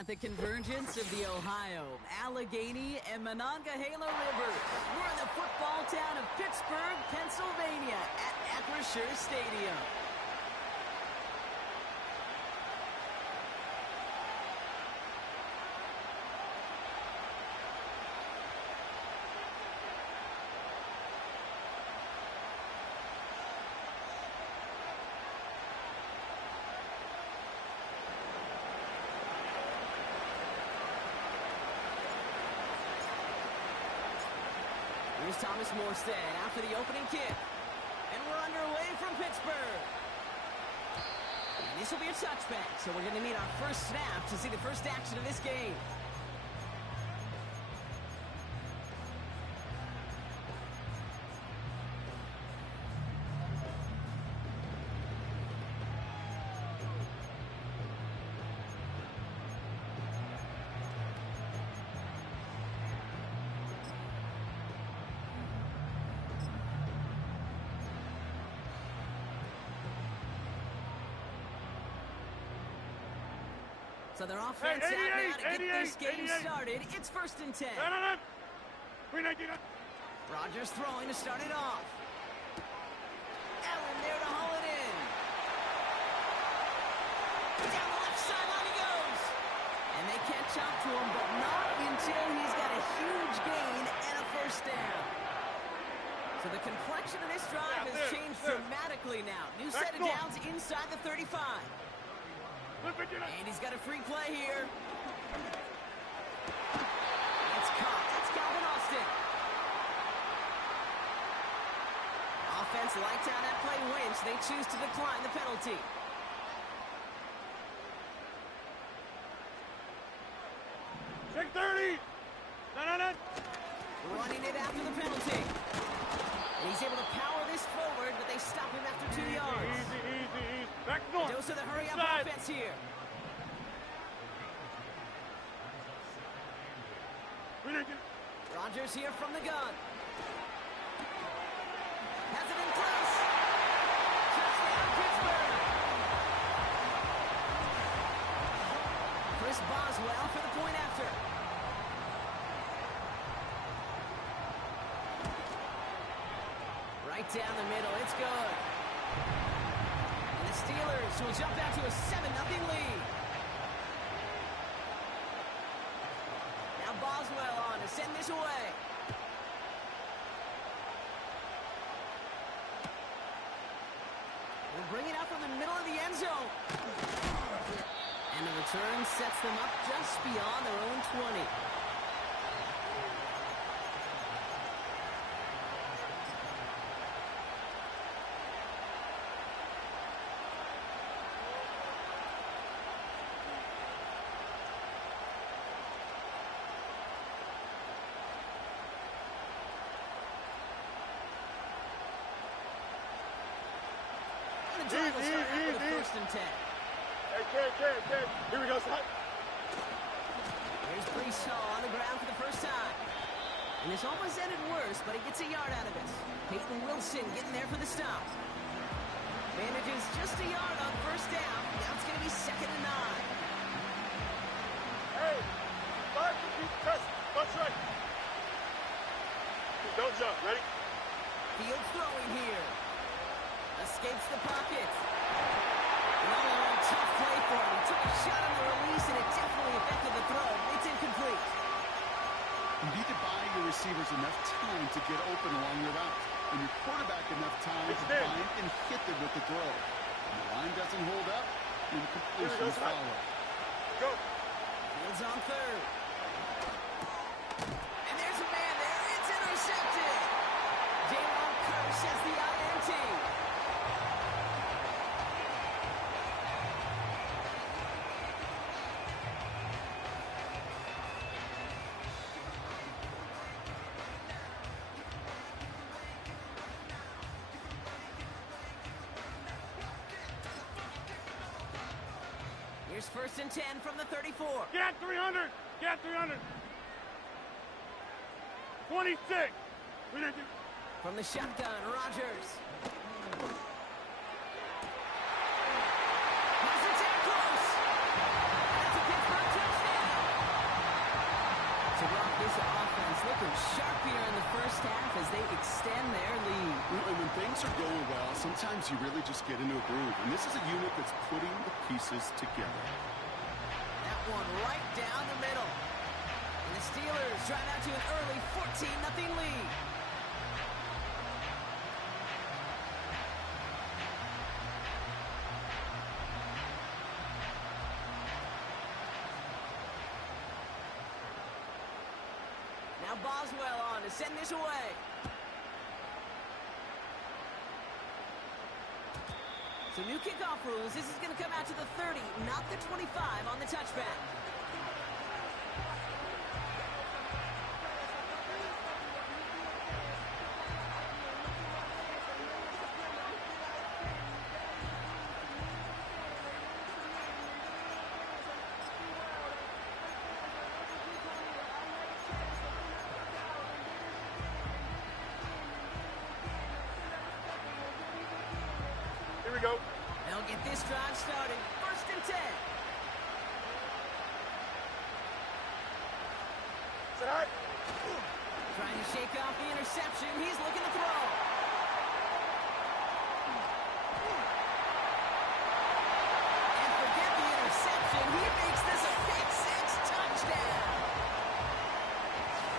At the convergence of the Ohio, Allegheny, and Monongahela rivers, we're in the football town of Pittsburgh, Pennsylvania, at MrSaratoga's Stadium. Here's Thomas Morstead after the opening kick. And we're underway from Pittsburgh. And this will be a touchback, so we're going to need our first snap to see the first action of this game. So their offense out now to get this game started. It's 1st and 10. Rodgers throwing to start it off. Allen there to haul it in. Down the left sideline he goes. And they catch up to him, but not until he's got a huge gain and a first down. So the complexion of this drive has changed dramatically now. New set of downs inside the 35. And he's got a free play here. It's caught. That's Calvin Austin. Offense liked how that play went. They choose to decline the penalty. Check 30. Running it after the penalty. And he's able to power this forward, but they stop him after 2 yards. Easy. Back north. Dose of the hurry-up offense here. Rodgers here from the gun. Has it in place. Touchdown, Pittsburgh. Chris Boswell for the point after. Right down the middle. It's good. And the Steelers will jump out to a 7-0 lead. Now Boswell on to send this away. We'll bring it out from the middle of the end zone. And the return sets them up just beyond their own 20. Drive will start out with a 1st and 10. Hey, here we go, son. Here's Brees Hall on the ground for the first time. And this almost ended worse, but he gets a yard out of this. Peyton Wilson getting there for the stop. Manages just a yard on first down. Now it's going to be 2nd and 9. Hey, 5 to keep press. That's right. Don't jump. Ready? Field throwing here. Escapes the pocket. Another tough play for him. He took a shot on the release, and it definitely affected the throw. It's incomplete. You need to buy your receivers enough time to get open along your route, and your quarterback enough time to find and hit them with the throw. When the line doesn't hold up, incompletions follow. Go. Fields on 3rd. And there's a man there. It's intercepted. Jalen Kirsch has the INT. Here's 1st and 10 from the 34. Get 300. 26. From the shotgun, Rodgers. Has it in close. That's a Pittsburgh touchdown. extend their lead. And when things are going well, sometimes you really just get into a groove. And this is a unit that's putting the pieces together. That one right down the middle. And the Steelers drive out to an early 14-0 lead. Now Boswell on to send this away. So new kickoff rules. This is going to come out to the 30, not the 25 on the touchback. Here we go. They'll get this drive started. 1st and 10. Sit high. Trying to shake off the interception. He's looking to throw. And forget the interception. He makes this a pick-six touchdown.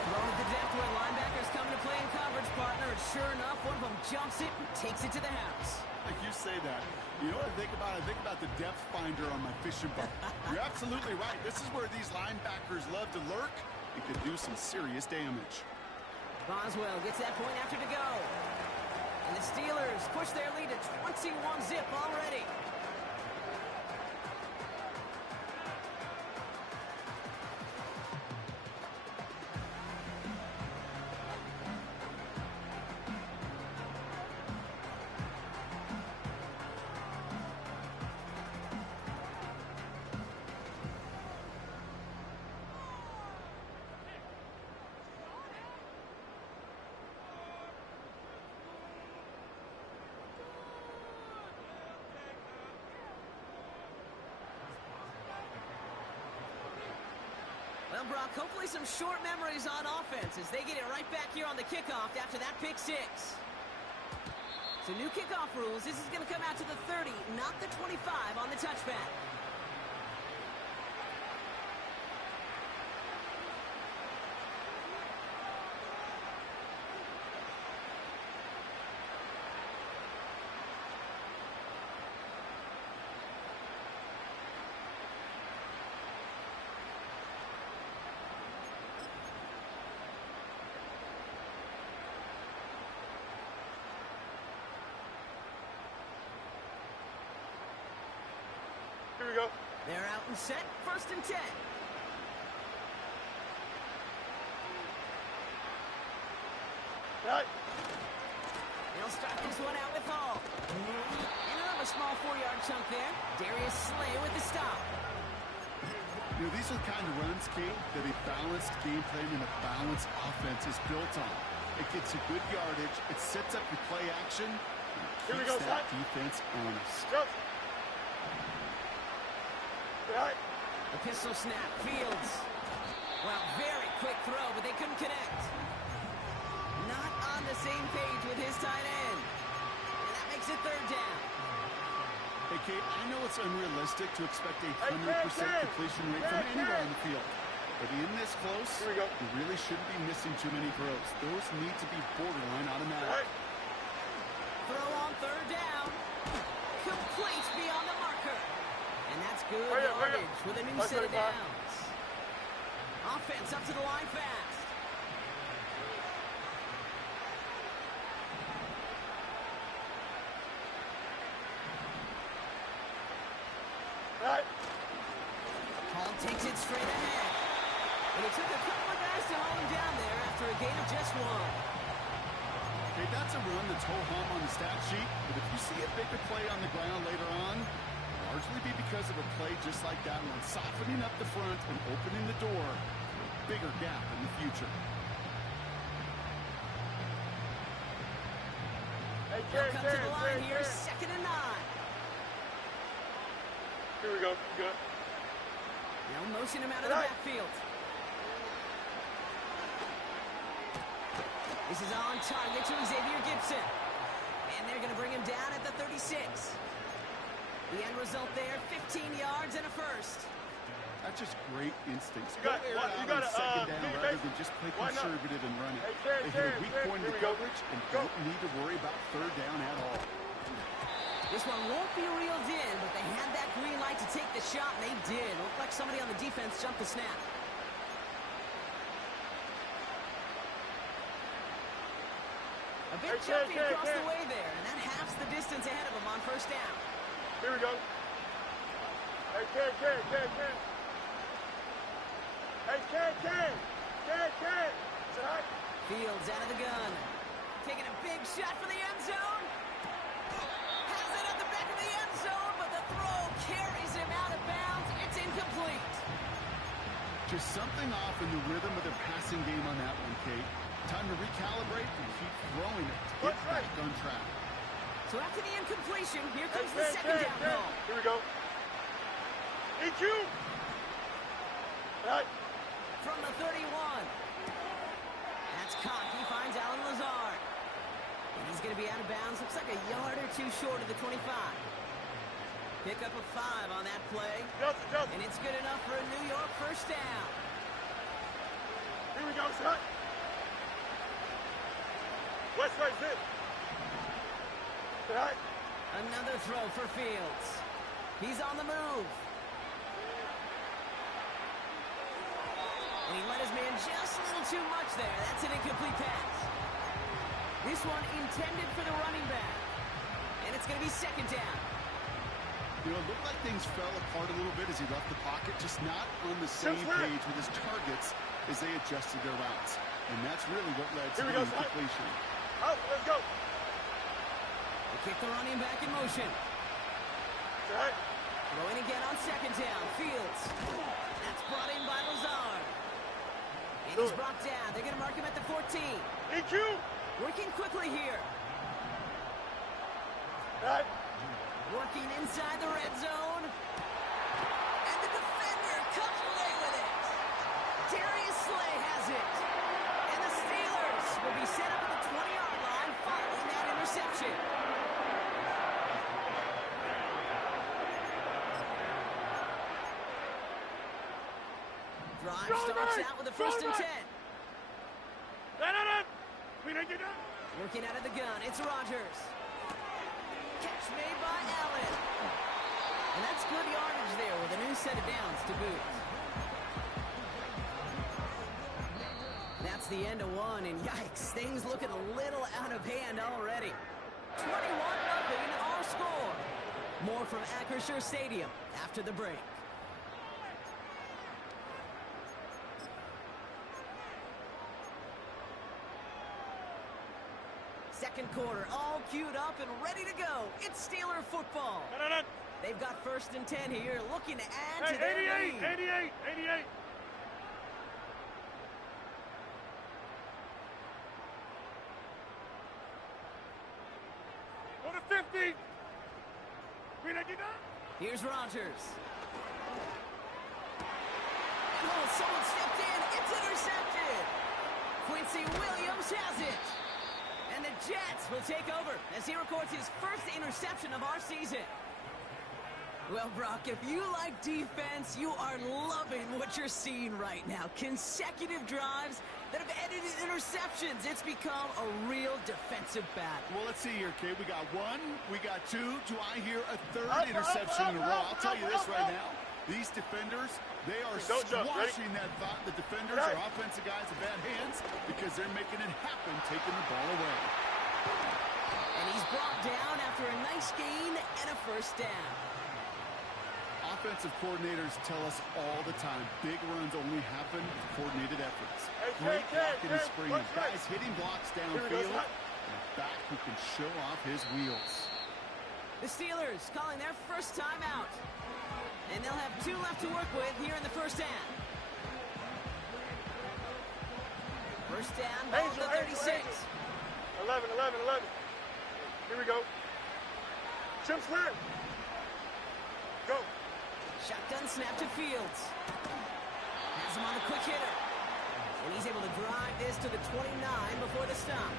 Thrown at the depth where linebackers come to play in coverage, partner. And sure enough, one of them jumps it and takes it to the house. Like you say that. You know what I think about? I think about the depth finder on my fishing boat. You're absolutely right. This is where these linebackers love to lurk and could do some serious damage. Boswell gets that point after to go. And the Steelers push their lead to 21-0 already. Well, Brock, hopefully some short memories on offense as they get it right back here on the kickoff after that pick-six. So new kickoff rules. This is going to come out to the 30, not the 25 on the touchback. Here we go. They're out and set. 1st and 10. Right. They'll start this one out with Hall. And another small 4-yard chunk there. Darius Slay with the stop. You know, these are the kind of runs, Kate, that a balanced game plan and a balanced offense is built on. It gets you good yardage. It sets up your play action. Here we Keeps go, that Scott. defense honest. Go. Right. The pistol snap. Fields. Well, very quick throw, but they couldn't connect. Not on the same page with his tight end. And that makes it 3rd down. Hey, Kate, I know it's unrealistic to expect a 100% Hey, completion rate from anywhere on the field. But in this close, Here we go. you really shouldn't be missing too many throws. Those need to be borderline automatic. Right. Throw on 3rd down. Complete beyond the marker. And that's good Hurry up, hurry up. yardage with a new Let's set go, of Bob. downs. Offense up to the line fast. Right. Hall takes it straight ahead. And it took a couple of guys to haul him down there after a gain of just 1. Okay, that's a run that's ho-hum on the stat sheet, but if you see a bigger play on the ground later on, it'll largely be because of a play just like that one, softening up the front and opening the door to a bigger gap in the future. Hey, They'll come to the line Terry, here, Terry. 2nd and 9. Here we go. Good. They'll motion him out of the Right. backfield. This is on target to Xavier Gibson. And they're going to bring him down at the 36. The end result there, 15 yards and a first. That's just great instincts. You got- Go air what- it you out on gotta, second down be rather basic. than just play Why not? conservative and run it. Hey, Terry, They hit a Terry, weak Terry. point in Here the we go. coverage and Go. don't need to worry about third down at all. This one won't be reeled in, but they had that green light to take the shot, and they did. Looked like somebody on the defense jumped the snap. A bit jumpy across the way there, and that halves the distance ahead of him on first down. Here we go. Hey, Ken. Hey, Ken. Say hi. Fields out of the gun. Taking a big shot for the end zone. Has it at the back of the end zone, but the throw carries him out of bounds. It's incomplete. Just something off in the rhythm of the passing game on that one, Kate. Time to recalibrate and keep throwing it to get back on track. So after the incompletion, here Hey, comes the second down call. Here we go. EQ. Right. From the 31. That's caught. He finds Alan Lazard. And he's going to be out of bounds. Looks like a yard or two short of the 25. Pick up a 5 on that play. Justin. And it's good enough for a New York first down. Here we go, son. West side's it. Say hi. Another throw for Fields. He's on the move. And he let his man just a little too much there. That's an incomplete pass. This one intended for the running back. And it's going to be second down. You know, it looked like things fell apart a little bit as he left the pocket, just not on the same page with his targets as they adjusted their routes. And that's really what led to the incompletion. Out, let's go. They kick the running back in motion. Say hi. Throwing again on second down. Fields. That's brought in by Lazard. And he's brought down. They're going to mark him at the 14. EQ. Working quickly here. Right. Working inside the red zone. And the defender comes away with it. Darius Slay has it. And the Steelers will be set up at the 20-yard line following that interception. Drive starts out with a first and 10. Working out of the gun, it's Rodgers. Catch made by Allen. And that's good yardage there with a new set of downs to boot. That's the end of one, and yikes, things looking a little out of hand already. 21-0 our score. More from Acrisure Stadium after the break. Second quarter, all queued up and ready to go. It's Steeler football. They've got first and 10 here, looking to add to their lead. 88. Go to 50. Here's Rodgers. And someone stepped in. It's intercepted. Quincy Williams has it. And the Jets will take over as he records his first interception of our season. Well, Brock, if you like defense, you are loving what you're seeing right now. Consecutive drives that have ended in interceptions. It's become a real defensive battle. Well, let's see here, Kate. We got one, we got two. Do I hear a third interception in a row? I'll tell you this right now. These defenders, they are squashing the defenders or offensive guys in bad hands because they're making it happen, taking the ball away. And he's brought down after a nice gain and a first down. Offensive coordinators tell us all the time, big runs only happen with coordinated efforts. Great blocking and screening. Guys hitting blocks downfield, and a back who can show off his wheels. The Steelers calling their first timeout. And they'll have 2 left to work with here in the first half. First down, ball at the 36. 11. Here we go. Chip snap. Go. Shotgun snap to Fields. Has him on the quick hitter. And he's able to drive this to the 29 before the stop.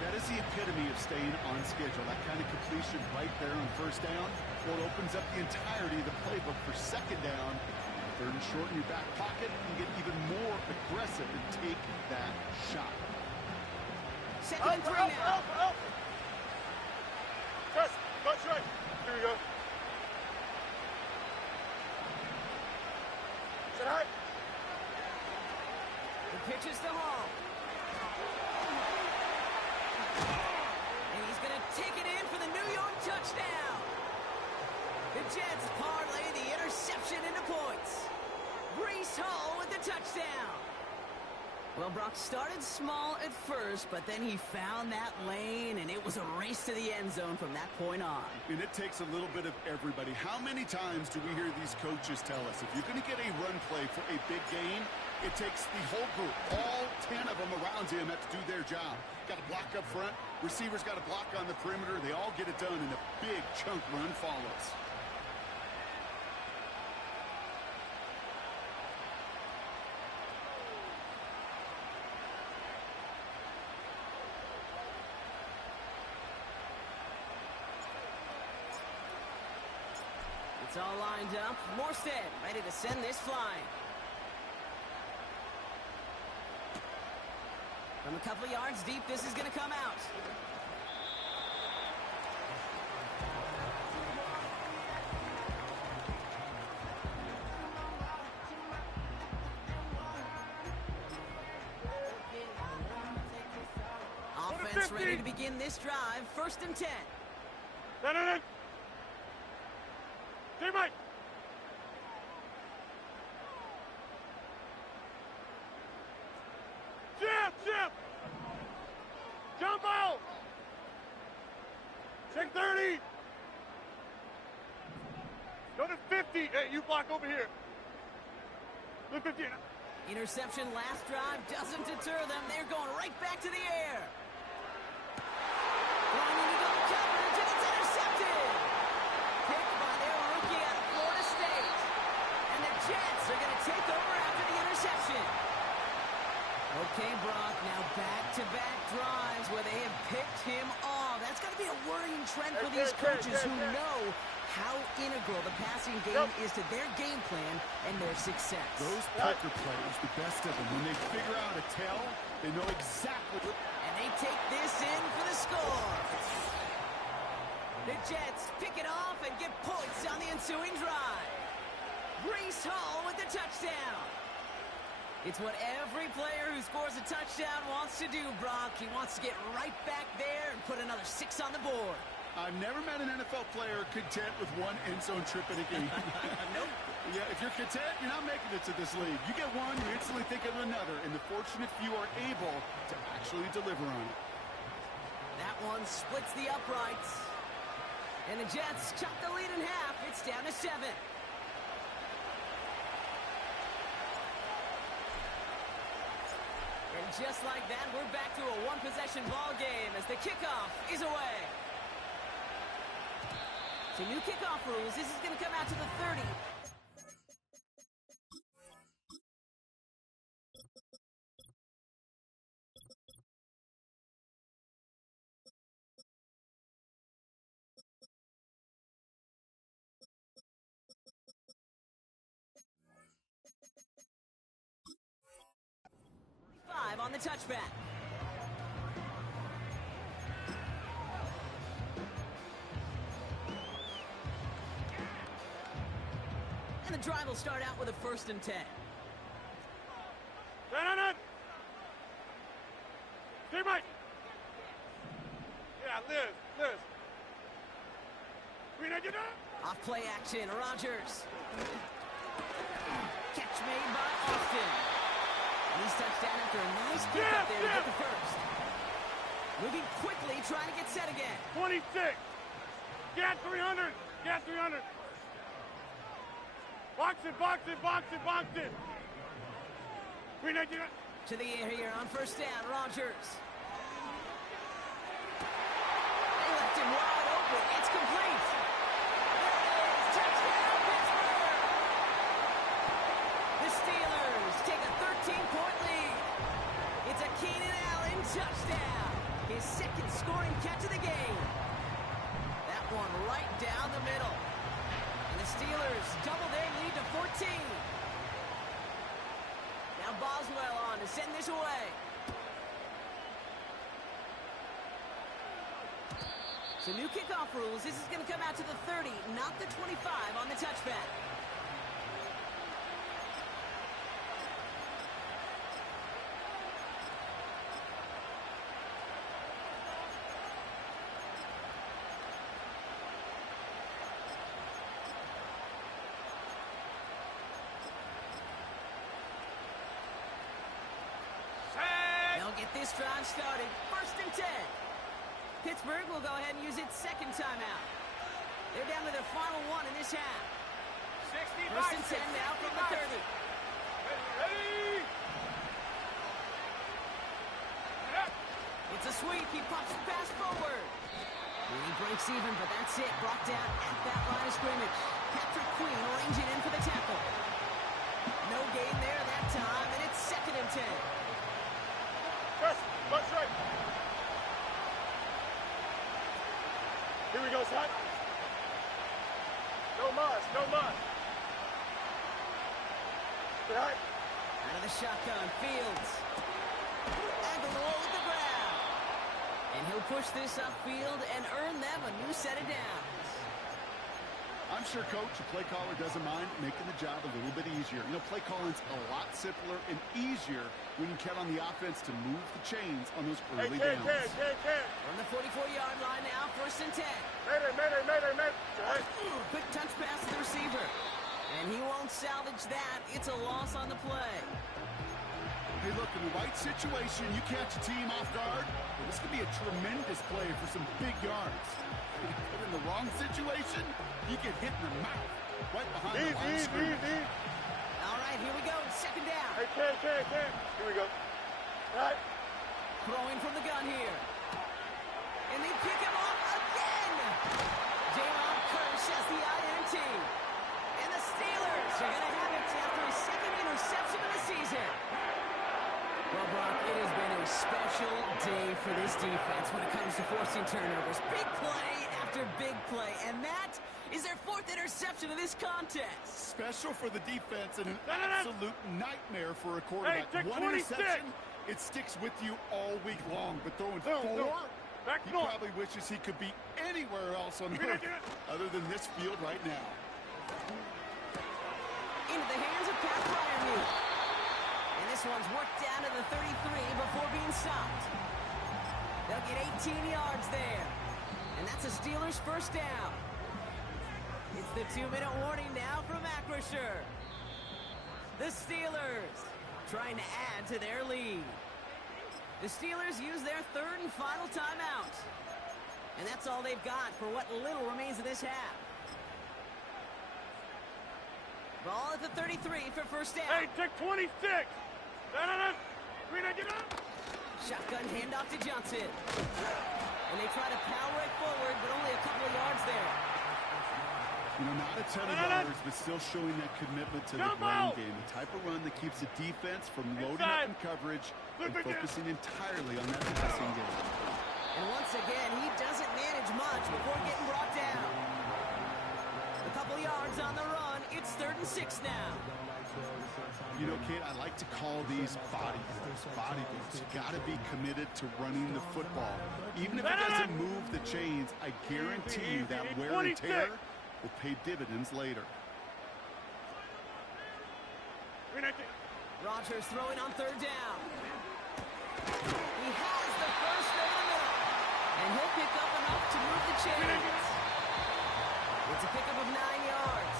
That is the epitome of staying on schedule. That kind of completion right there on first down. Well, it opens up the entirety of the playbook for second down. Third and short in your back pocket. You get even more aggressive and take that shot. Second and 3 now. Up. Trust. Coach right. Here we go. Sit high. The pitch is to Hall. And he's going to take it in for the New York touchdown. The Jets parlay the interception into points. Breece Hall with the touchdown. Well, Brock started small at first, but then he found that lane, and it was a race to the end zone from that point on. And it takes a little bit of everybody. How many times do we hear these coaches tell us, if you're going to get a run play for a big gain, it takes the whole group, all 10 of them around him have to do their job. Got to block up front. Receivers got to block on the perimeter. They all get it done, and a big chunk run follows. It's all lined up. Morstead ready to send this flying. From a couple of yards deep, this is going to come out. Offense ready to begin this drive. First and 10. No. Teammate. Chip. Jump out. Check 30. Go to 50. Hey, you block over here. Look 50. Interception last drive doesn't deter them. They're going right back to the air. Going into double coverage, and it's intercepted. Picked by their rookie out of Florida State. And the Jets are going to take over after the interception. Okay, Brock, now back-to-back drives where they have picked him off. That's got to be a worrying trend for these coaches who know how integral the passing game is to their game plan and their success. Those poker players, the best of them, when they figure out a tell, they know exactly. And they take this in for the score. The Jets pick it off and get points on the ensuing drive. Breece Hall with the touchdown. It's what every player who scores a touchdown wants to do, Brock. He wants to get right back there and put another 6 on the board. I've never met an NFL player content with one end zone trip in a game. Nope. Yeah, if you're content, you're not making it to this league. You get one, you instantly think of another, and the fortunate few are able to actually deliver on it. That one splits the uprights. And the Jets chop the lead in half. It's down to 7. And just like that, we're back to a one-possession ball game as the kickoff is away. So new kickoff rules. This is going to come out to the 30. On the touchback. And the drive will start out with a 1st and 10. No. Teammate. Yeah, Liz. Off play action, Rodgers. Catch made by Austin. He's touchdown after a nice pick up there to get the first. Moving quickly, trying to get set again. 26. Get 300. Box it. To the air here on 1st down, Rodgers. They left him wide open. It's complete. There it is. Touchdown, Pittsburgh. The Steelers take a 13-point lead. down the middle. And the Steelers double their lead to 14. Now Boswell on to send this away. So new kickoff rules. This is going to come out to the 30, not the 25 on the touchback. They'll get this drive started. 1st and 10. Pittsburgh will go ahead and use its second timeout. They're down to their final one in this half. 1st and 10 now from the 30. Ready? It's a sweep. He pops the pass forward. And he breaks even, but that's it. Brought down at that line of scrimmage. Patrick Queen ranging in for the tackle. No gain there that time, and it's 2nd and 10. Press. Butt right. Here we go, son. No mas, no mas. Right. Out of the shotgun, Fields. Aguilar with the grab. And he'll push this upfield and earn them a new set of downs. I'm sure Coach, the play caller, doesn't mind making the job a little bit easier. You know, play calling's a lot simpler and easier when you count on the offense to move the chains on those early downs. From the 44-yard line now, 1st and 10. Mayday. Right. Quick touch pass to the receiver. And he won't salvage that. It's a loss on the play. Hey, look, in the right situation, you catch a team off guard. Well, this could be a tremendous play for some big yards. But in the wrong situation, you get hit in the mouth right behind the line of scrimmage. All right, here we go. 2nd down. Hey, can. Here we go. Right. Throwing from the gun here. And they pick him off again. Jaylon Curse has the INT. And the Steelers are going to have it after his 2nd interception of the season. Well, Brock, it has been a special day for this defense when it comes to forcing turnovers. Big play after big play, and that is their 4th interception of this contest. Special for the defense and an absolute nightmare for a quarterback. Hey, One interception, it sticks with you all week long, but throwing four, he probably wishes he could be anywhere else on earth other than this field right now. Into the hands of Pat Fryermuth. And this one's worked down to the 33 before being stopped. They'll get 18 yards there. And that's a Steelers 1st down. It's the 2-minute warning now from Acrisure. The Steelers trying to add to their lead. The Steelers use their 3rd and final timeout. And that's all they've got for what little remains of this half. Ball at the 33 for 1st down. Hey, take 26. Get up. Shotgun handoff to Johnson. And they try to power it forward, but only a couple of yards there. You know, not a ton of yards, but still showing that commitment to the ground game. The type of run that keeps the defense from loading up in coverage and focusing entirely on that passing game. And once again, he doesn't manage much before getting brought down. A couple yards on the run. It's 3rd and 6 now. You know, Kate, I like to call these body builds. You got to be committed to running the football. Even if it doesn't move the chains, I guarantee you that wear and tear will pay dividends later. Rodgers throwing on 3rd down. He has the first over the middle. And he'll pick up enough to move the chains. It's a pickup of 9 yards.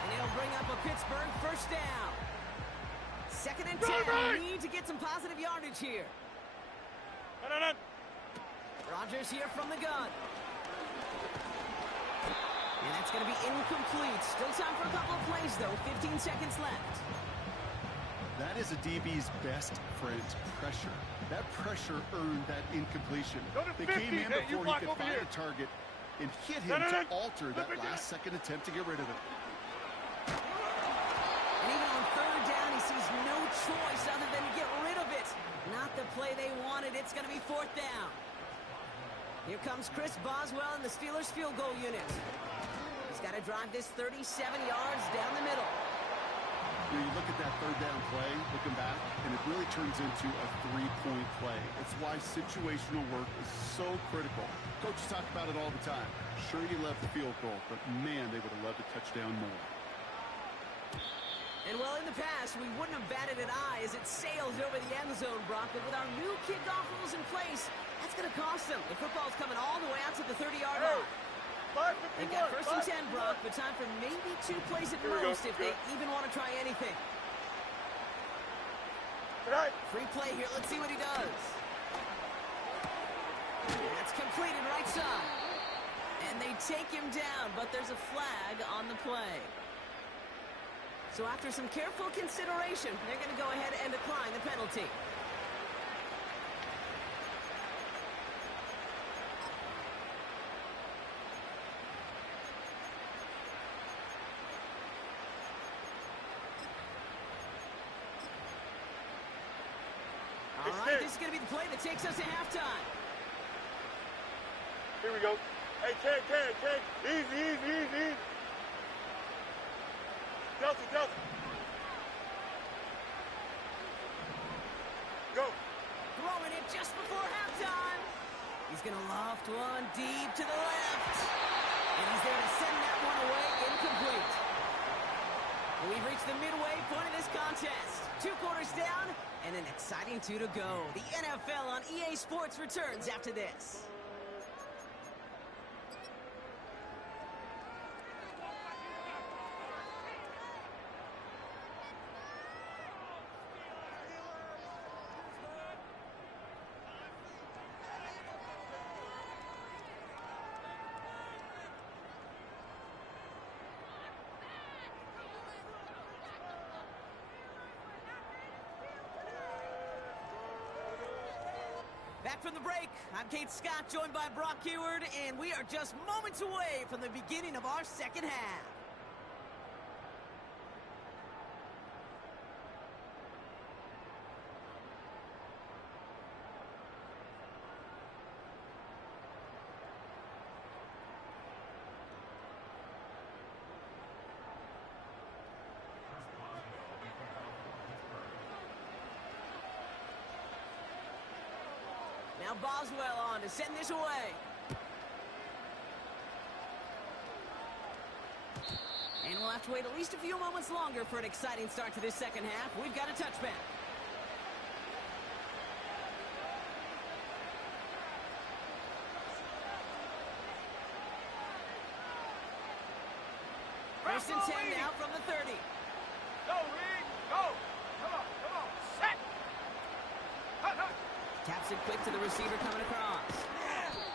And it'll bring up a Pittsburgh 1st down. 2nd and 10. Need to get some positive yardage here. Rodgers here from the gun. And that's going to be incomplete. Still time for a couple of plays, though. 15 seconds left. That is a DB's best friend, pressure. That pressure earned that incompletion. They came in before he could find a target and hit him to alter that last-second attempt to get rid of it. And even on 3rd down, he sees no choice other than to get rid of it. Not the play they wanted. It's going to be 4th down. Here comes Chris Boswell and the Steelers field goal unit. got to drive this 37 yards down the middle. You look at that third down play, looking back, and it really turns into a three-point play. It's why situational work is so critical. Coaches talk about it all the time. Sure, you love the field goal, but man, they would have loved a touchdown more. And well, in the past, we wouldn't have batted an eye as it sails over the end zone, Brock. But with our new kickoff rules in place, that's going to cost them. The football's coming all the way out to the 30-yard line. They've got first and 10, Brock, but time for maybe 2 plays at most if they even want to try anything. Free play here. Let's see what he does. That's completed right side. And they take him down, but there's a flag on the play. So after some careful consideration, they're going to go ahead and decline the penalty. All right, this is going to be the play that takes us to halftime. Here we go. Hey, Ken. Easy. Delta. Go. Throwing it just before halftime. He's going to loft one deep to the left. And he's there to send that one away incomplete. We've reached the midway point of this contest. 2 quarters down and an exciting 2 to go. The NFL on EA Sports returns after this. Back from the break, I'm Kate Scott, joined by Brock Heward, and we are just moments away from the beginning of our second half. Now Boswell on to send this away. And we'll have to wait at least a few moments longer for an exciting start to this second half. We've got a touchback. First and 10 now from the 30. Go, Reed. Go. Come on. Set. Taps it quick to the receiver coming across.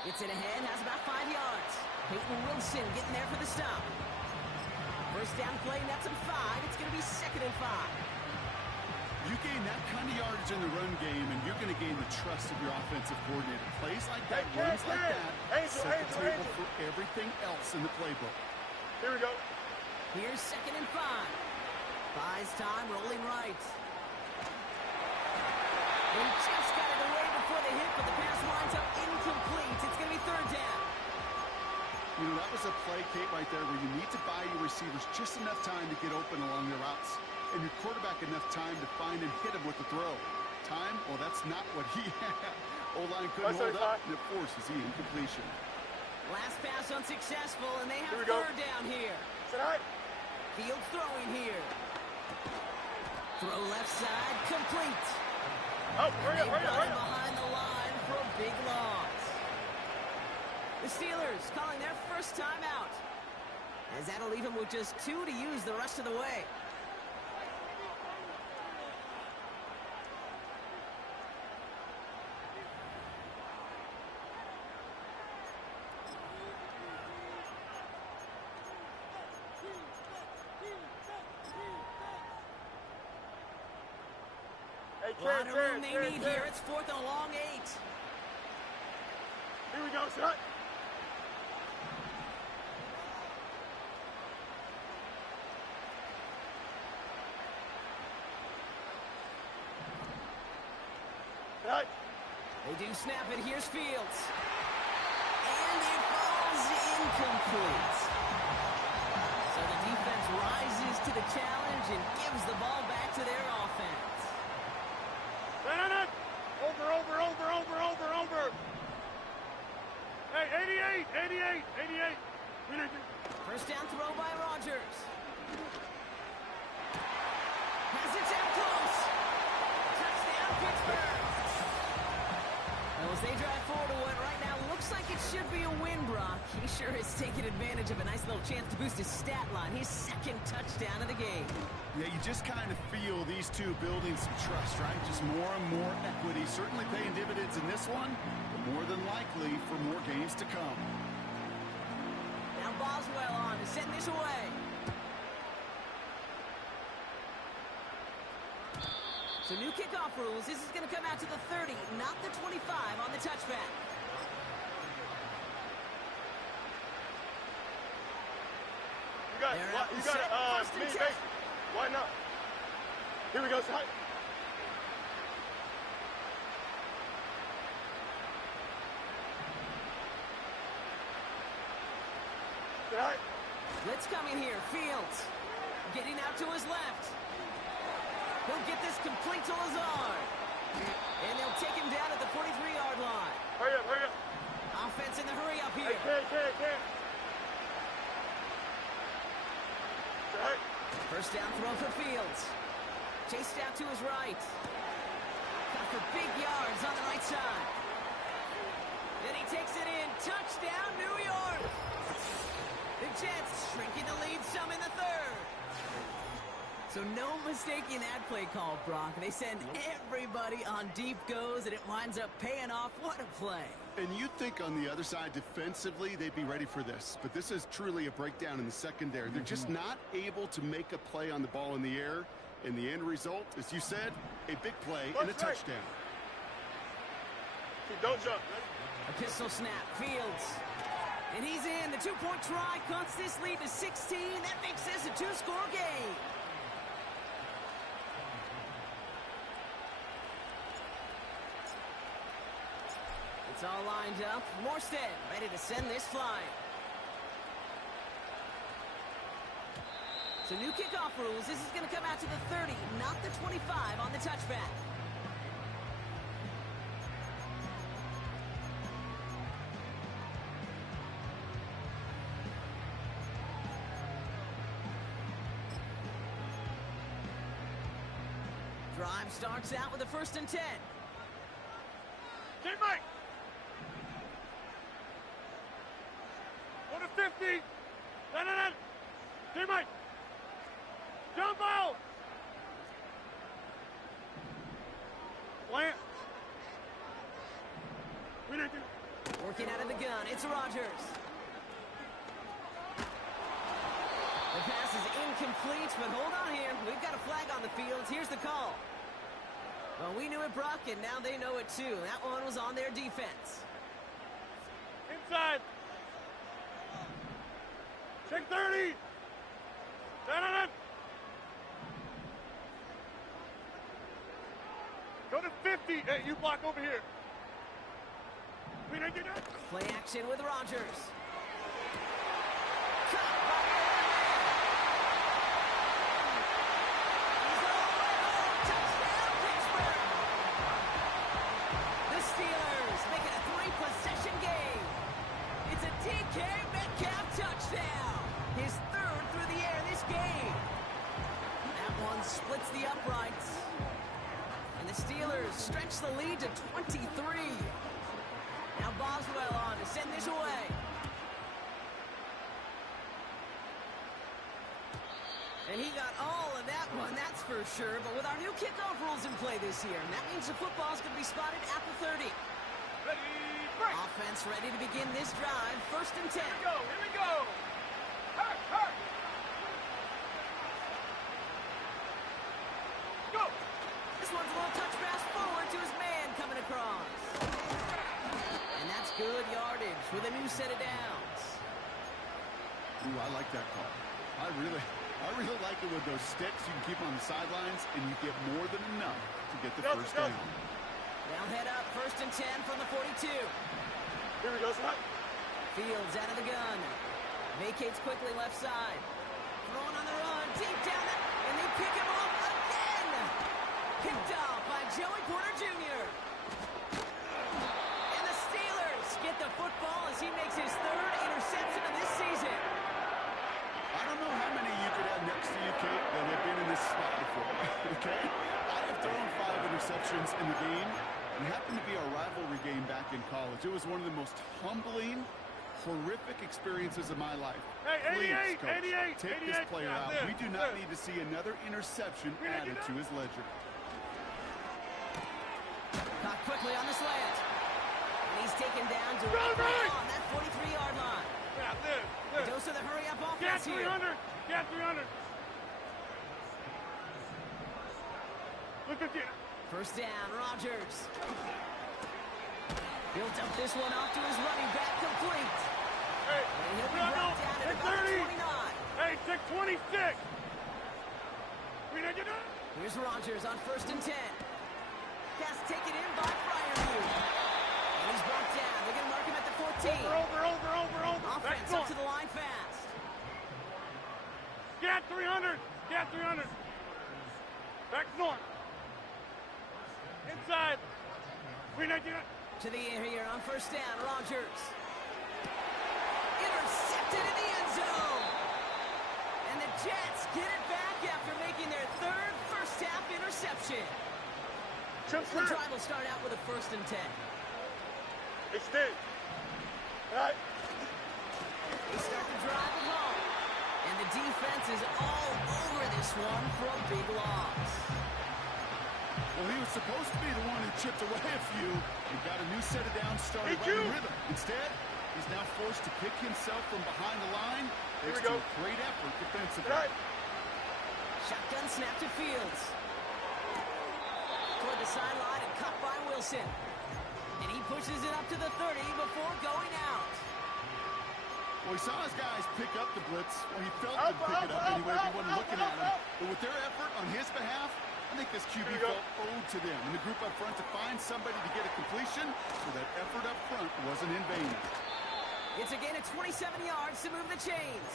Gets it ahead, has about 5 yards. Peyton Wilson getting there for the stop. First down play, that's a 5. It's going to be 2nd and 5. You gain that kind of yardage in the run game, and you're going to gain the trust of your offensive coordinator. Plays like that, runs like that, set the table for everything else in the playbook. Here we go. Here's 2nd and 5. Buys time, rolling right. He just got it away before the hit, but the pass winds up incomplete. It's going to be 3rd down. You know, that was a play, Kate, right there, where you need to buy your receivers just enough time to get open along their routes, and your quarterback enough time to find and hit him with the throw. Time? Well, that's not what he had. O-line couldn't hold up, and it forces the incompletion. Last pass unsuccessful, and they have 3rd down here. Field throwing here. Throw left side, complete. Hurry up. Behind the line for a big loss. The Steelers calling their first timeout, as that'll leave them with just 2 to use the rest of the way. A lot of room they need here. It's 4th and a long 8. Here we go, son. They do snap it. Here's Fields. And it falls incomplete. Defense rises to the challenge and gives the ball back to their offense. Over. Hey, 88. First down throw by Rodgers. Has it down close. Touchdown, Pittsburgh. Well, as they drive forward to what right now looks like it should be a win, Brock. He sure has taken advantage of a nice little chance to boost his stat line. His second touchdown of the game. Yeah, you just kind of feel these two building some trust, right? Just more and more equity. Certainly paying dividends in this one, but more than likely for more games to come. Now Boswell on to send this away. So new kickoff rules. This is going to come out to the 30, not the 25 on the touchback. You got me, mate. Why not? Here we go, side. Blitz coming here. Fields getting out to his left. He'll get this complete to Lazard. And they'll take him down at the 43-yard line. Hurry up. Offense in the hurry up here. Hey. First down throw for Fields. Chased out to his right. Got for big yards on the right side. Then he takes it in. Touchdown, New York. The Jets shrinking the lead some in the third. So no mistaking that play call, Brock. They send everybody on deep goes, and it winds up paying off. What a play. And you'd think on the other side defensively they'd be ready for this, but this is truly a breakdown in the secondary. They're just not able to make a play on the ball in the air, and the end result, as you said, a big play and a touchdown. Don't jump. A pistol snap, Fields. And he's in. The two-point try cuts this lead to 16. That makes this a two-score game. It's all lined up. Morstead ready to send this flying. So new kickoff rules. This is going to come out to the 30, not the 25 on the touchback. Drive starts out with a 1st and 10. Teammate! Go to 50! No! Teammate! Jump out! Plant! We need to... Working out of the gun, it's Rodgers. The pass is incomplete, but hold on here. We've got a flag on the field. Here's the call. Well, we knew it, Brock, and now they know it too. That one was on their defense. Inside. Check 30. No. Go to 50. Hey, you block over here. We need to do that. Play action with Rodgers. Splits the uprights. And the Steelers stretch the lead to 23. Now Boswell on to send this away. And he got all of that one, that's for sure. But with our new kickoff rules in play this year, that means the football's going to be spotted at the 30. Ready, break. Offense ready to begin this drive. 1st and 10. Here we go. Hurt. Go! This one's a little touch pass forward to his man coming across. And that's good yardage with a new set of downs. Ooh, I like that call. I really like it with those sticks. You can keep them on the sidelines, and you get more than enough to get the first down. They'll head up 1st and 10 from the 42. Here we go, son. Fields out of the gun. Vacates quickly left side. Throwing on the run, deep down, and they pick him up again. Picked off by Joey Porter Jr. And the Steelers get the football as he makes his third interception of this season. I don't know how many you could have next to you, Kate, that have been in this spot before, okay? I have thrown 5 interceptions in the game, and it happened to be our rivalry game back in college. It was one of the most humbling, horrific experiences of my life. Hey, Please, 88, Coach, 88, take this 88. player out. We do not need to see another interception added to his ledger. Caught quickly on the slant. And he's taken down directly on that 43-yard line. Yeah, this. Dose of the hurry-up Get offense here. 300. Get 300. Look at you. First down, Rodgers. Built up this one off to his running back, complete. Hey, And he'll be brought down at about 30. 29. Hey, 626. Here's Rodgers on 1st and 10. Pass taken in by Fryerview. And he's brought down. They're going to mark him at the 14. Over. Offense up to the line fast. Get 300. Get 300. Back north. Inside. To the air here on 1st down, Rodgers. Intercepted in the end zone. And the Jets get it back after making their third first-half interception. The drive will start out with a 1st and 10. Extend. Right. They start the drive at home. And the defense is all over this one for a big loss. Well, he was supposed to be the one who chipped away a few. He got a new set of downs started right in rhythm. Instead, he's now forced to pick himself from behind the line. Thanks to a great effort defensively. Right. Shotgun snap to Fields. Toward the sideline and cut by Wilson. And he pushes it up to the 30 before going out. Well, he saw his guys pick up the blitz. Well, he felt them pick it up anyway if he wasn't looking at him. But with their effort on his behalf, I think this QB felt owed to them and the group up front to find somebody to get a completion, so that effort up front wasn't in vain. It's a gain of 27 yards to move the chains.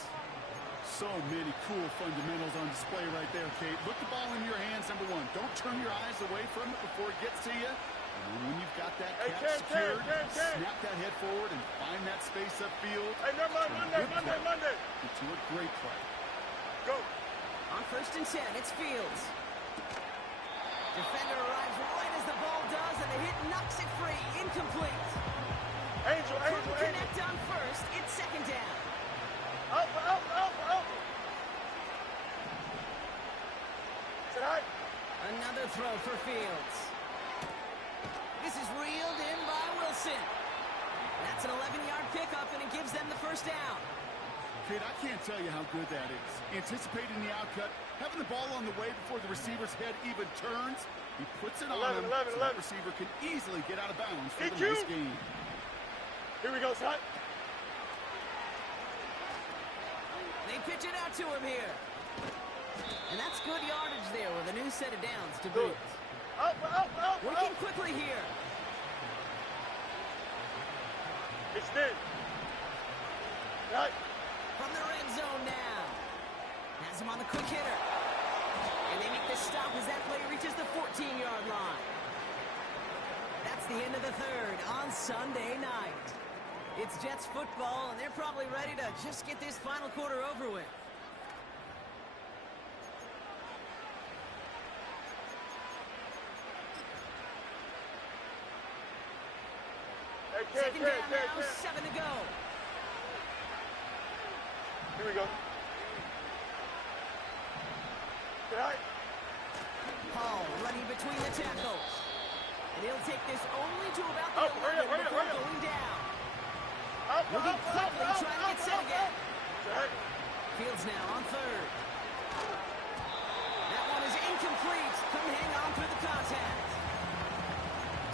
So many cool fundamentals on display right there, Kate. Look the ball in your hands, number one. Don't turn your eyes away from it before it gets to you. And then when you've got that catch secured, snap that head forward and find that space upfield. Hey, Monday. Into a great play. Go. On 1st and 10, it's Fields. Defender arrives right as the ball does, and the hit knocks it free. Incomplete. Angel. Connect on 1st. It's 2nd down. Alpha. Tonight. Another throw for Fields. This is reeled in by Wilson. That's an 11-yard pickup, and it gives them the 1st down. Kate, I can't tell you how good that is. Anticipating the outcut, having the ball on the way before the receiver's head even turns, he puts it on him, so that receiver can easily get out of bounds for the nice gain. Here we go, son. They pitch it out to him here. And that's good yardage there with a new set of downs to boot. Working quickly here. Extend. Right. From the red zone now. Has him on the quick hitter. And they make the stop as that play reaches the 14-yard line. That's the end of the third on Sunday night. It's Jets football, and they're probably ready to just get this final quarter over with. Second down now, 7 to go. Here we go. Right. Paul running between the tackles. And he'll take this only to about the 11 before going down. Looking quickly, trying to get set again. Fields now on 3rd. That one is incomplete. Couldn't hang on through the contact.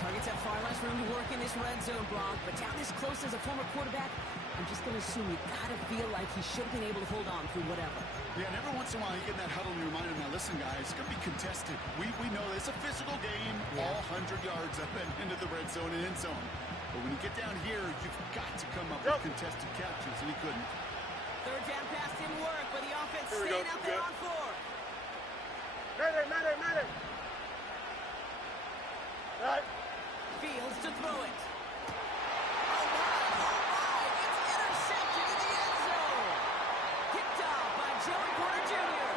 Targets have far less room to work in this red zone, Bronk, but down this close as a former quarterback, I'm just going to assume you gotta feel like he should have been able to hold on through whatever. Yeah, and every once in a while you get in that huddle and you remind him, now listen guys, it's going to be contested. We know it's a physical game, all 100 yards up and into the red zone and end zone. But when you get down here, you've got to come up with contested catches, and he couldn't. Third down pass didn't work, but the offense staying out there on fourth. Mayday. Right. Fields to throw it. Oh my, it's intercepted in the end zone. Picked off by Joey Porter Jr.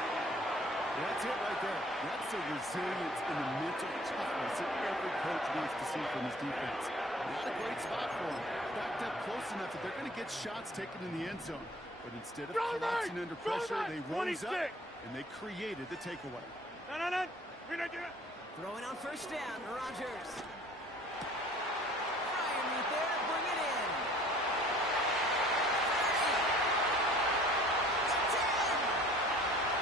That's it right there. That's the resilience and the mental toughness that every coach wants to see from his defense. Not a great spot for him. Backed up close enough that they're going to get shots taken in the end zone. But instead of collapsing under pressure, they rose up and they created the takeaway. No. Throwing on first down, Rodgers. Bryant there, bring it in. 30. 10.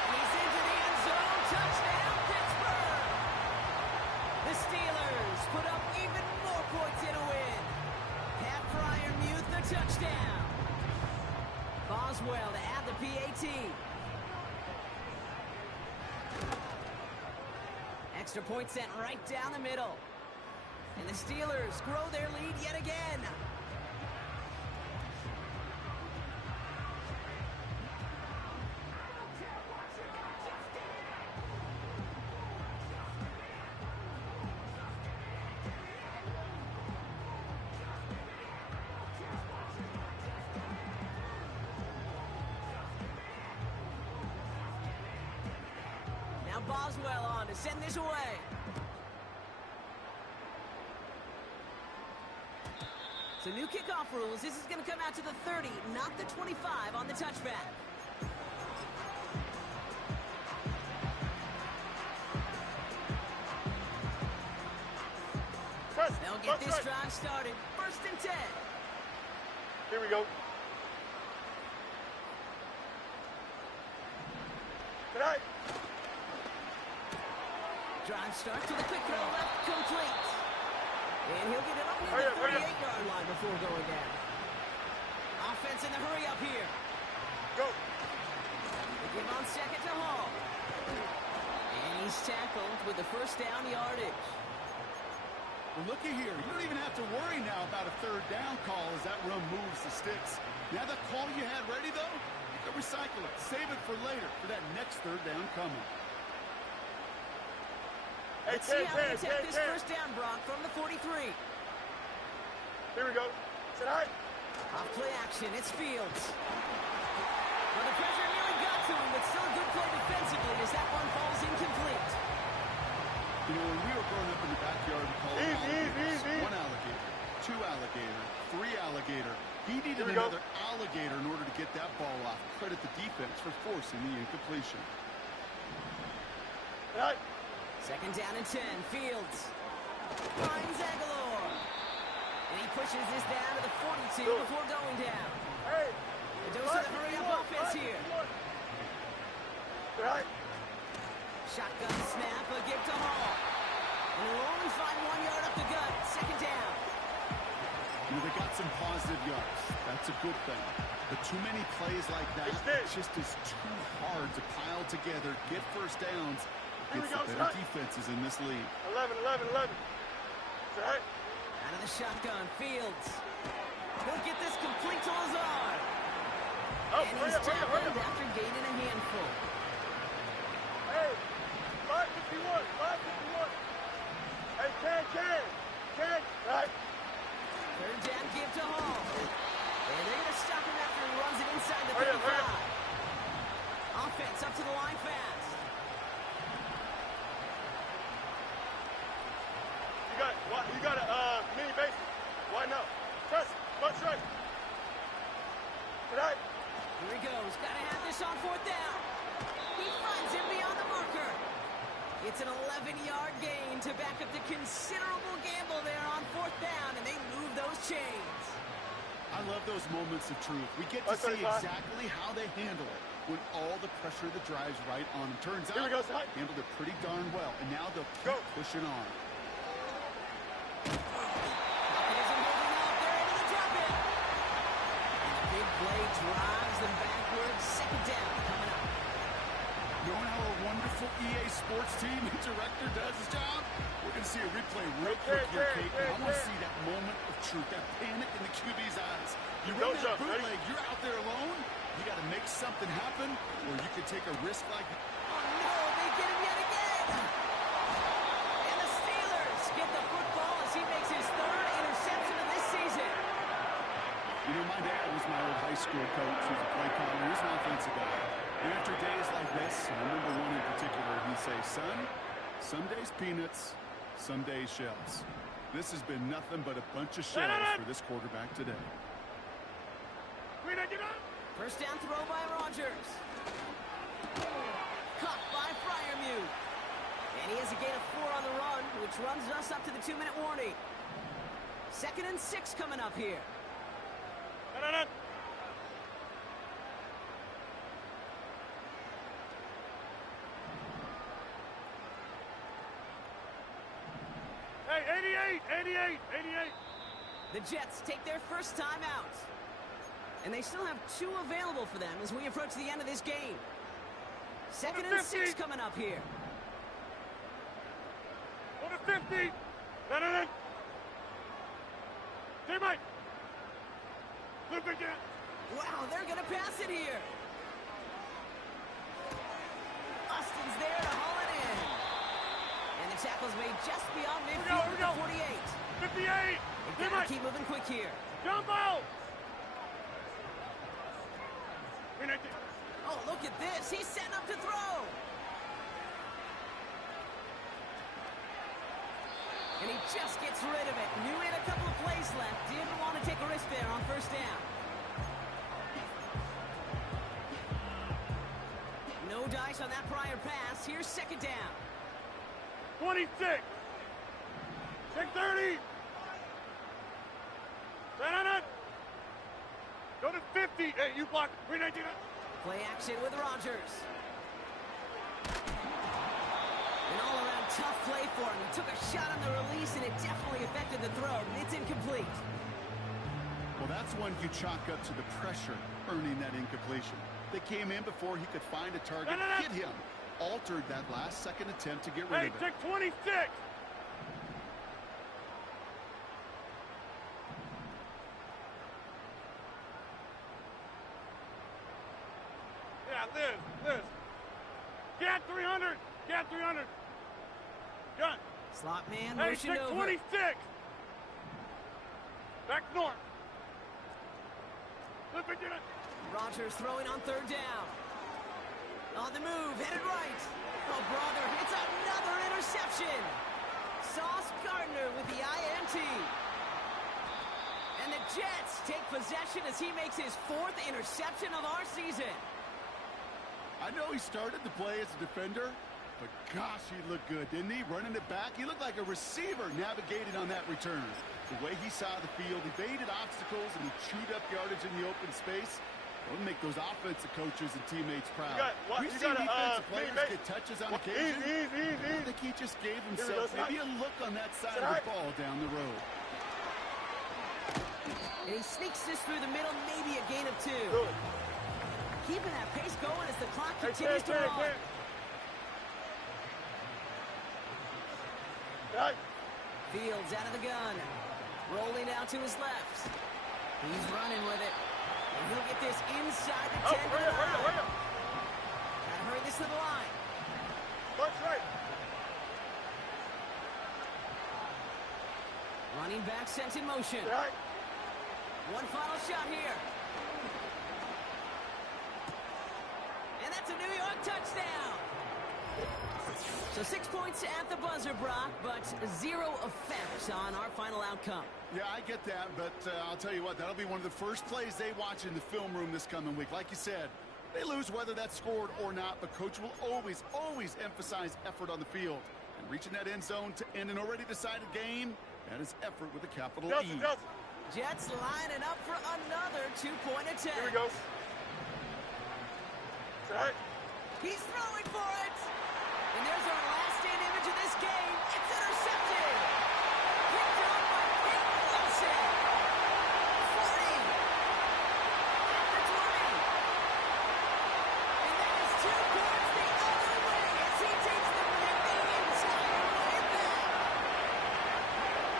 He's into the end zone. Touchdown, Pittsburgh. The Steelers put up even more points in a win. Pat Fryermuth the touchdown. Boswell to add the PAT. Extra point sent right down the middle. And the Steelers grow their lead yet again. Now Boswell on to send this away. So new kickoff rules. This is going to come out to the 30, not the 25 on the touchback. They'll get this drive started. First and 10. Here we go. Tonight. Drive start to the quick throw left, complete. And he'll get it up near the 38-yard line before going down. Offense in the hurry up here. Go. They give on second to Hall. And he's tackled with the first down yardage. Well, looky here. You don't even have to worry now about a third down call as that run moves the sticks. Now that call you had ready, though, you can recycle it. Save it for later for that next third down coming. Let's see how they attack this first down, Brock, from the 43. Here we go. Tonight. Off play action. It's Fields. Well, the pressure nearly got to him, but still a good play defensively as that one falls incomplete. You know, when we were growing up in the backyard, we called them alligators. One alligator, two alligator, three alligator. He needed another alligator in order to get that ball off. Credit the defense for forcing the incompletion. Right. Second down and 10. Fields. Finds Aguilar. And he pushes this down to the 42 before going down. Hey. A dose of the hurry-up offense here. Right. Shotgun snap, a give to Hall. And he'll only find 1 yard up the gut. Second down. You know, they got some positive yards. That's a good thing. But too many plays like that, it just is too hard to pile together, get first downs. It's the better defenses in this league. 11. Right. Out of the shotgun, Fields. He'll get this complete to Lazard. Oh, and he's tackled after gaining a handful. Hey, 551. Hey, can. Right. Third down, give to Hall. And they're going to stop him after he runs it inside the 35. Offense up to the line fast. You got a mini base. Why not? Press. Much right. Tonight. Here he goes. Got to have this on fourth down. He finds him beyond the marker. It's an 11-yard gain to back up the considerable gamble there on fourth down, and they move those chains. I love those moments of truth. We get to see exactly how they handle it when all the pressure that drives right on them. Turns out, handled it pretty darn well, and now they'll keep pushing on. Play drives them backwards. Second down coming up. Knowing how a wonderful EA Sports team and director does his job, we're going to see a replay real quick here, Kate. I want to see that moment of truth, that panic in the QB's eyes. You run that bootleg, you're out there alone, You got to make something happen, or you could take a risk like... Oh, no, they get him yet again. And the Steelers get the football as he makes his third interception of this season. You know, my dad was my old high school coach. He was a play caller. He was an offensive guy. And after days like this, I remember one in particular, he'd say, son, some days peanuts, some days shells. This has been nothing but a bunch of shells for this quarterback today. First down throw by Rodgers. Caught by Freiermuth. And he has a gain of 4 on the run, which runs us up to the 2-minute warning. 2nd and 6 coming up here. Hey, 88. The Jets take their first time out. And they still have 2 available for them as we approach the end of this game. 2nd and 6 coming up here. Go to 50. Teammate. Flip again. Wow, they're going to pass it here. Austin's there to haul it in. And the tackle's made just beyond midfield at the 48. 58. They've got to keep moving quick here. Jumbo. Oh, look at this. He's setting up to throw. And he just gets rid of it. Knew he had a couple of plays left. Didn't want to take a risk there on first down. No dice on that prior pass. Here's 2nd down. 26. 630. Go to 50. Hey, you block. 319. Play action with Rodgers. An all-around tough play for him. He took a shot on the release, and it definitely affected the throw. It's incomplete. Well, that's one you chalk up to the pressure earning that incompletion. They came in before he could find a target, hit him, altered that last-second attempt to get rid of it. Hey, take 26. Liz. Get 300. Gun. Slot man, Hey, motioned over. 26. Back north. Flip it. Rodgers throwing on 3rd down. On the move, headed right. Oh, brother, it's another interception. Sauce Gardner with the INT. And the Jets take possession as he makes his 4th interception of our season. I know he started the play as a defender, but gosh, he looked good, didn't he? Running it back, he looked like a receiver navigating on that return. The way he saw the field, he evaded obstacles, and he chewed up yardage in the open space. It'll make those offensive coaches and teammates proud. We've seen defensive players get touches on occasion. I think he just gave himself maybe a look on that side of the ball down the road. And he sneaks this through the middle, maybe a gain of 2. Keeping that pace going as the clock continues to run. Fields out of the gun. Rolling out to his left. He's running with it. And he'll get this inside the 10. Hurry up. Gotta hurry this to the line. Right. Running back sent in motion. Right. One final shot here. And that's a New York touchdown. So 6 points at the buzzer, Brock, but 0 effect on our final outcome. Yeah, I get that, but I'll tell you what, that'll be one of the first plays they watch in the film room this coming week. Like you said, they lose whether that's scored or not, but Coach will always emphasize effort on the field. And reaching that end zone to end an already decided game, that is effort with a capital E. Jets lining up for another 2-point attempt. Here we go. Right. He's throwing for it.